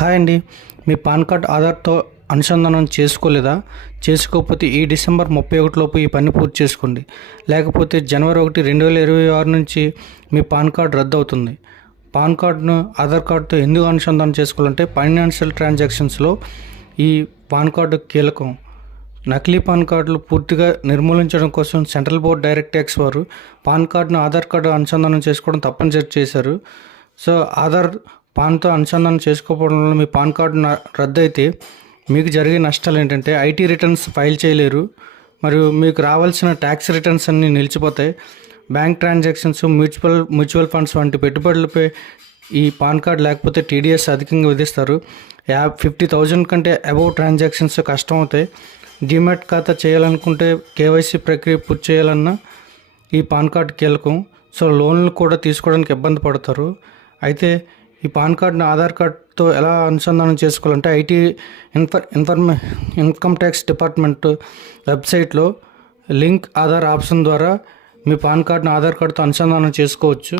Hi అండి. మీ pan card ఆధార్తో అనుసంధానం చేసుకోలేదా? చేసుకోకపోతే ఈ డిసెంబర్ 31 లోపు ఈ పని పూర్తి చేసుకోండి. లేకపోతే జనవరి 1, 2026 నుంచి మీ పాన్ కార్డ్ రద్దు అవుతుంది. పాన్ కార్డును ఆధార్ కార్డుతో ఎందుకు అనుసంధానం చేసుకోవాలంటే ఫైనాన్షియల్ ట్రాన్సాక్షన్స్లో ఈ పాన్ కార్డు కీలకం. నకిలీ పాన్ కార్డులు పూర్తిగా నిర్మూలించడం కోసం సెంట్రల్ బోర్డ్ డైరెక్ట్ ట్యాక్స్ వారు పాన్ కార్డును ఆధార్ కార్డు అనుసంధానం చేసుకోవడం తప్పనిసరి చేశారు. సో పాన్తో అనుసంధానం చేసుకోకపోవడం వల్ల మీ పాన్ కార్డు రద్దు అయితే మీకు జరిగే నష్టాలు ఏంటంటే ఐటీ రిటర్న్స్ ఫైల్ చేయలేరు, మరియు మీకు రావాల్సిన ట్యాక్స్ రిటర్న్స్ అన్నీ నిలిచిపోతాయి. బ్యాంక్ ట్రాన్సాక్షన్స్, మ్యూచువల్ ఫండ్స్ వంటి పెట్టుబడులపై ఈ పాన్ కార్డ్ లేకపోతే టీడీఎస్ అధికంగా విధిస్తారు. 50,000 కంటే అబవ్ ట్రాన్సాక్షన్స్ కష్టం అవుతాయి. డిమాట్ ఖాతా చేయాలనుకుంటే కేవైసీ ప్రక్రియ పూర్తి చేయాలన్నా ఈ పాన్ కార్డు కీలకం. సో లోన్లు కూడా తీసుకోవడానికి ఇబ్బంది పడతారు. అయితే ఈ పాన్ కార్డును ఆధార్ కార్డుతో ఎలా అనుసంధానం చేసుకోవాలంటే ఐటీ ఇన్కమ్ ట్యాక్స్ డిపార్ట్మెంట్ వెబ్సైట్లో లింక్ ఆధార్ ఆప్షన్ ద్వారా మీ పాన్ కార్డును ఆధార్ కార్డుతో అనుసంధానం చేసుకోవచ్చు.